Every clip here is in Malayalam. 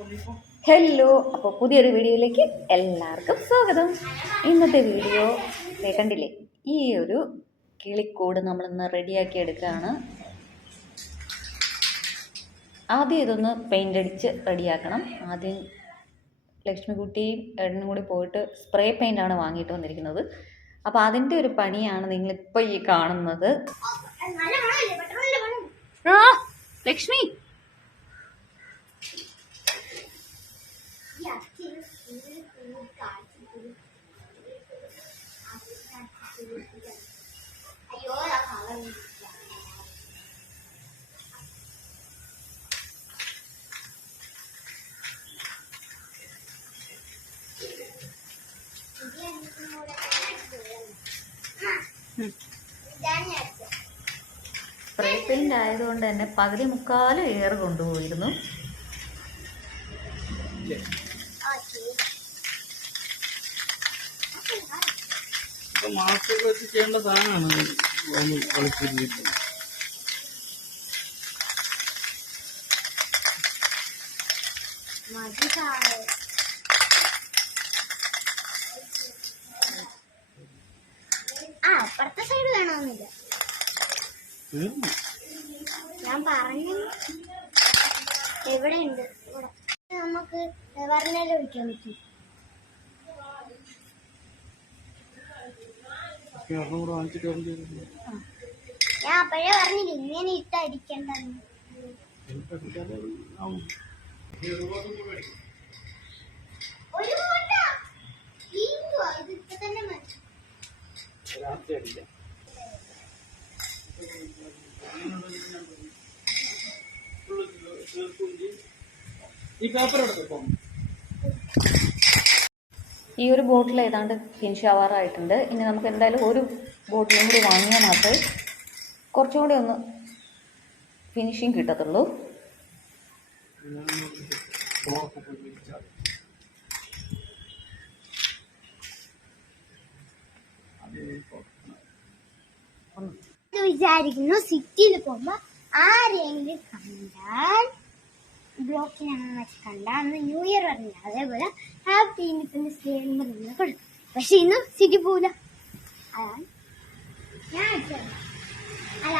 ഹലോ, അപ്പോൾ പുതിയൊരു വീഡിയോയിലേക്ക് എല്ലാവർക്കും സ്വാഗതം. ഇന്നത്തെ വീഡിയോ കണ്ടില്ലേ, ഈ ഒരു കിളിക്കൂട് നമ്മളിന്ന് റെഡിയാക്കി എടുക്കുകയാണ്. ആദ്യം ഇതൊന്ന് പെയിൻ്റ് അടിച്ച് റെഡിയാക്കണം. ആദ്യം ലക്ഷ്മിക്കുട്ടിയും ഏട്ടനും കൂടി പോയിട്ട് സ്പ്രേ പെയിൻ്റാണ് വാങ്ങിയിട്ട് വന്നിരിക്കുന്നത്. അപ്പോൾ അതിൻ്റെ ഒരു പണിയാണ് നിങ്ങളിപ്പോൾ ഈ കാണുന്നത്. ലക്ഷ്മി സ്പ്രേ പെയിൻ്റ് ആയതുകൊണ്ട് തന്നെ പകുതി മുക്കാലും എയർ കൊണ്ടുപോയിരുന്നു. മാസ്ക് വെച്ച് ചെയ്യേണ്ട സാധനമാണ് കളിച്ചിരിക്കുന്നത്. അപ്പുറത്തെ സൈഡ് വേണമെന്നില്ല, ഞാൻ പറഞ്ഞു. എവിടെ ഉണ്ട്? നമുക്ക് വർണ്ണല ഒഴിക്കാൻ പറ്റും. ഞാൻ അപ്പോഴേ പറഞ്ഞില്ല ഇങ്ങനെ ഇട്ട് അടിക്കണ്ടെന്ന്. ഒരു ഇതിപ്പോ തന്നെ മതി. ഈ ഒരു ബോട്ടിൽ ഏതാണ്ട് ഫിനിഷ് ആവാറായിട്ടുണ്ട്. ഇനി നമുക്ക് എന്തായാലും ഒരു ബോട്ടിലും കൂടി വാങ്ങിയാൽ മാത്രമേ കുറച്ചും കൂടി ഒന്ന് ഫിനിഷിങ് കിട്ടത്തുള്ളൂ. വിചാരിക്കുന്നു സിറ്റിയിൽ പോകുമ്പോ ആരെങ്കിലും കണ്ടാൽ ബ്ലോക്കിനാണെന്ന് വെച്ച് കണ്ടാൽ അന്ന് ന്യൂ ഇയർ പറഞ്ഞില്ല, അതേപോലെ ഹാപ്പി ഇൻഡിപെൻഡൻസ് ഡേ എന്ന് പറഞ്ഞ് കൊടുക്കും. പക്ഷെ ഇന്ന് സിറ്റി പോവില്ല. അതാണ് ഞാൻ അല്ല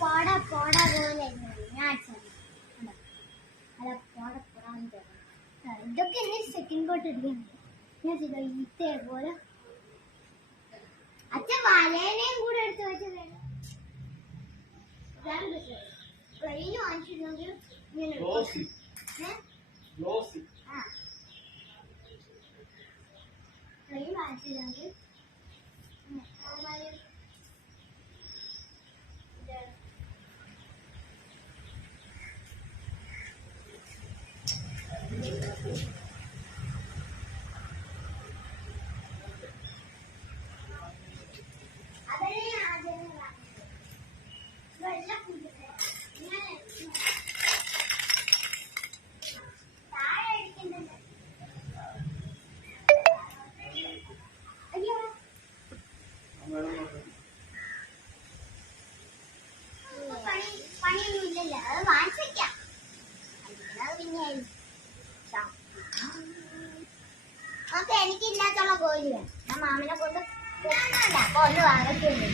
പോടാ പോടാ പോലെ ഞാൻ അല്ല പോടാ പോടാന്ന് തോന്നുന്നു. ഇതൊക്കെ എന്നെ സെക്കൻഡ് കോട്ട് ഇടുകയാണ്. ഞാൻ ചെയ്ത ഇതേപോലെ അച്ഛൻ വലേനയും കൂടെ എടുത്ത് വെച്ചത് ട്രെയിൻ വാങ്ങിച്ചിരുന്നെങ്കിൽ ട്രെയിൻ വാങ്ങിച്ചിരുന്നെങ്കിൽ പണിയൊന്നുമില്ലല്ലോ, അത് വാങ്ങിച്ചേക്കാം. നമുക്ക് എനിക്കില്ലാത്തുള്ള കോഴി വേണം. ഞാൻ മാമിനെ കൊണ്ട് അപ്പൊ ഒന്ന് വാങ്ങത്തുള്ളൂ.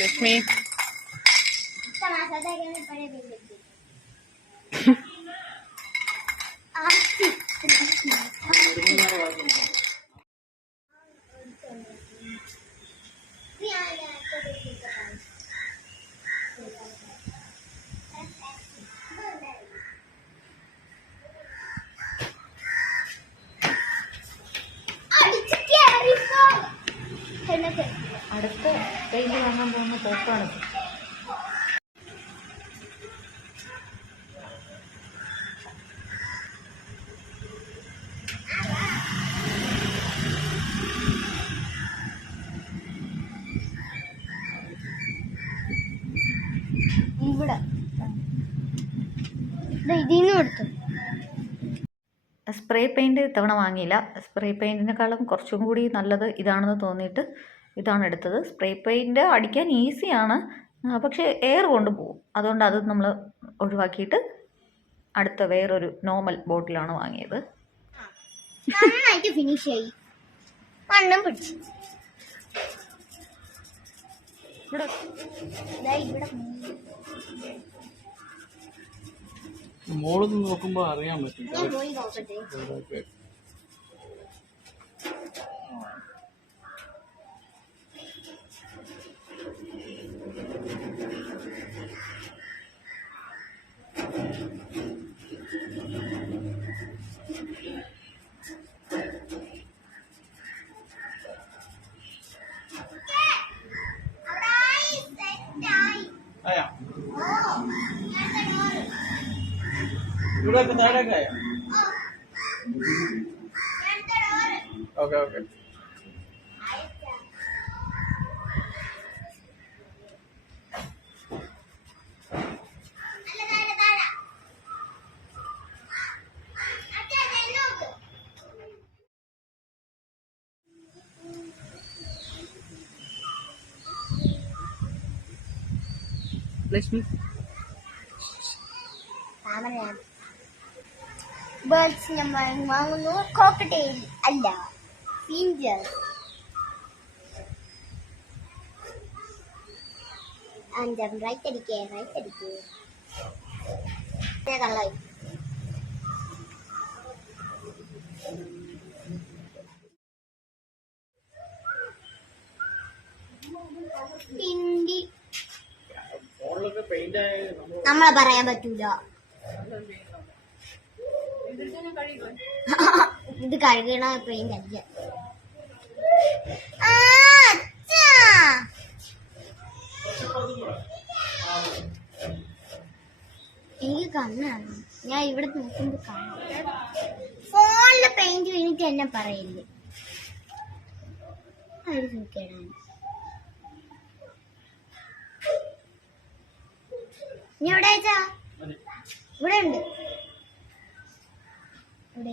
ലക്ഷ്മി അടുത്ത പെയിന്റ് വാങ്ങാൻ പോകുന്ന പോക്കാണ്. ഇവിടെ ഇതിൽ നിന്ന് എടുത്തു. സ്പ്രേ പെയിൻറ്റ് ഇത്തവണ വാങ്ങിയില്ല. സ്പ്രേ പെയിൻറ്റിനേക്കാളും കുറച്ചും കൂടി നല്ലത് ഇതാണെന്ന് തോന്നിയിട്ട് ഇതാണ് എടുത്തത്. സ്പ്രേ പെയിൻറ്റ് അടിക്കാൻ ഈസിയാണ്, പക്ഷേ എയർ കൊണ്ടുപോകും. അതുകൊണ്ട് അത് നമ്മൾ ഒഴിവാക്കിയിട്ട് അടുത്ത വേറൊരു നോർമൽ ബോട്ടിലാണ് വാങ്ങിയത്. നന്നായിട്ട് ഫിനിഷ് ആയി. മണ്ണും പിടിച്ചു. ഇവിടെ മോളിൽ നിന്ന് നോക്കുമ്പോൾ അറിയാൻ പറ്റും. ഞാൻ പോയി നോക്കട്ടെ. ആയാ ഇവിടെയൊക്കെ താഴേക്ക് ആയാ? Okay okay. ലക്ഷ്മി ബേർഡ്സ് നമ്മൾ വാങ്ങുന്നു. ക്രോക്കറ്റൈൽ അല്ല, ഫിഞ്ചർ. റൈറ്റ് അടിക്കേ, റൈറ്റ് അടിക്കേ. കള്ളായി. നമ്മളെ പറയാൻ പറ്റൂല. ഇത് കഴുകണ പെയിന്റ് അല്ല. എനിക്ക് കണ്ണാണ്. ഞാൻ ഇവിടെ നോക്കുമ്പോ കാണാം. ഫോണിലെ പെയിന്റ് വീണിട്ട് എന്നെ പറയില്ലേ. അതൊരു സൂക്കേടാണ്. ഇനി എവിടെ അയച്ചാ? ഇവിടെ ഉണ്ട്. ഇവിടെ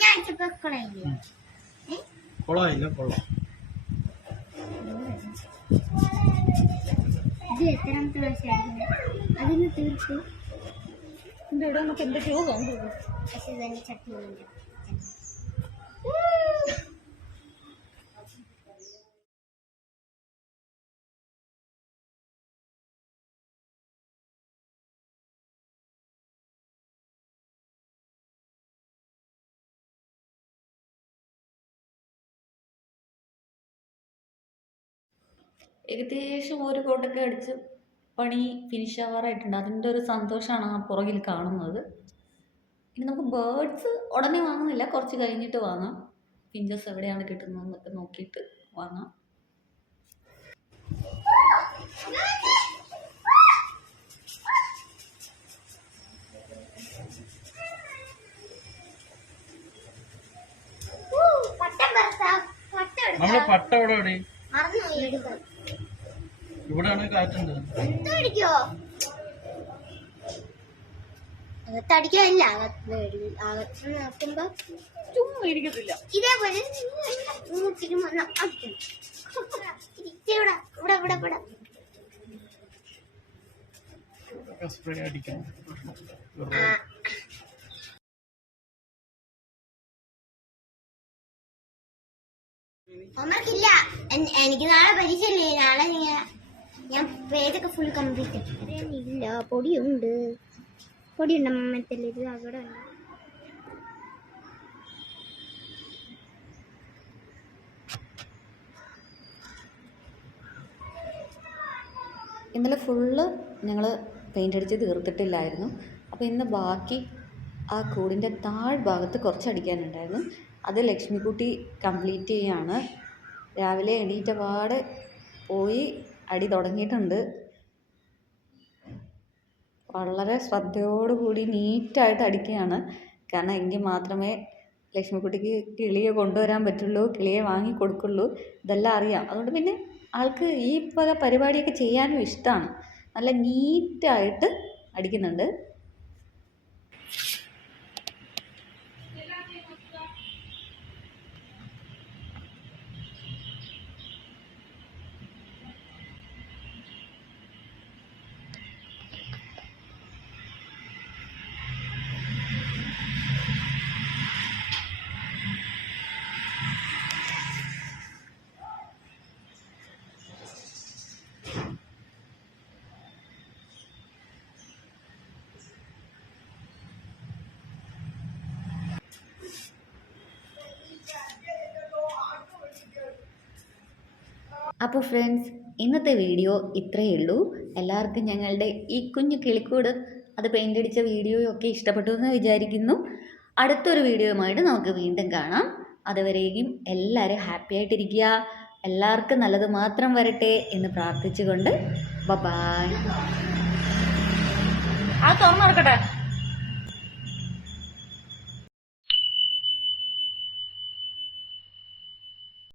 ഞാൻ കളയില്ല. കൊള്ളായില്ല, കൊള്ളാം. ഇത് എത്രാമത്തെ പ്രാവശ്യമായിരുന്നു അതിന് തീർത്ത് ഇവിടെ നമുക്ക് എന്തൊക്കെയോ തോന്നുന്നു. പക്ഷെ ഇതെന്റെ ചട്നിയുണ്ട്. ഏകദേശം ഒരു കോട്ടൊക്കെ അടിച്ച് പണി ഫിനിഷ് ആവാറായിട്ടുണ്ട്. അതിൻ്റെ ഒരു സന്തോഷമാണ് ആ പുറകിൽ കാണുന്നത്. ഇനി നമുക്ക് ബേർഡ്സ് ഉടനെ വാങ്ങുന്നില്ല, കുറച്ച് കഴിഞ്ഞിട്ട് വാങ്ങാം. ഫിഞ്ചസ് എവിടെയാണ് കിട്ടുന്നതെന്നൊക്കെ നോക്കിയിട്ട് വാങ്ങാം. നമ്മളെ പട്ട ഇവിടെ എവിടെ? മറന്നു. ഇവിടെയാണ് കാറ്റുണ്ട്. അടിക്കോ? അകത്തടിക്കാനില്ല. അകത്ത് നോക്കുമ്പോ ചുമ്മാ ഇരിക്കത്തില്ല. ഇതേപോലെ സ്പ്രേ അടിക്കണം. ഹോംവർക്കില്ല. എനിക്ക് നാളെ പരീക്ഷയില്ലേ. നാളെ ഞാൻ പേജൊക്കെ ഫുൾ കംപ്ലീറ്റ് ഇല്ല. പൊടിയുണ്ട്. പൊടിയുണ്ട് മമ്മത്തല്ലേ. ഇത് അവിടെ ഉണ്ട്. ഇന്നലെ ഫുള്ള് ഞങ്ങൾ പെയിൻ്റ് അടിച്ച് തീർത്തിട്ടില്ലായിരുന്നു. അപ്പോൾ ഇന്ന് ബാക്കി ആ കൂടിൻ്റെ താഴ്ഭാഗത്ത് കുറച്ച് അടിക്കാനുണ്ടായിരുന്നു. അത് ലക്ഷ്മിക്കുട്ടി കംപ്ലീറ്റ് ചെയ്യാണ്. രാവിലെ എണീറ്റ പാടെ പോയി അടി തുടങ്ങിയിട്ടുണ്ട്. വളരെ ശ്രദ്ധയോടുകൂടി നീറ്റായിട്ട് അടിക്കുകയാണ്. കാരണം എങ്കിൽ മാത്രമേ ലക്ഷ്മിക്കുട്ടിക്ക് കിളിയെ കൊണ്ടുവരാൻ പറ്റുള്ളൂ, കിളിയെ വാങ്ങി കൊടുക്കുള്ളൂ. ഇതെല്ലാം അറിയാം. അതുകൊണ്ട് പിന്നെ ആൾക്ക് ഈ വക പരിപാടിയൊക്കെ ചെയ്യാനും ഇഷ്ടമാണ്. നല്ല നീറ്റായിട്ട് അടിക്കുന്നുണ്ട്. അപ്പോൾ ഫ്രണ്ട്സ്, ഇന്നത്തെ വീഡിയോ ഇത്രയേ ഉള്ളൂ. എല്ലാവർക്കും ഞങ്ങളുടെ ഈ കുഞ്ഞു കിളിക്കൂട് അത് പെയിൻ്റ് അടിച്ച വീഡിയോയൊക്കെ ഇഷ്ടപ്പെട്ടു എന്ന് വിചാരിക്കുന്നു. അടുത്തൊരു വീഡിയോയുമായിട്ട് നമുക്ക് വീണ്ടും കാണാം. അതുവരെയും എല്ലാവരും ഹാപ്പി ആയിട്ടിരിക്കുക. എല്ലാവർക്കും നല്ലത് മാത്രം വരട്ടെ എന്ന് പ്രാർത്ഥിച്ചുകൊണ്ട് ബൈ. ആ തുറന്നു നടക്കട്ടെ.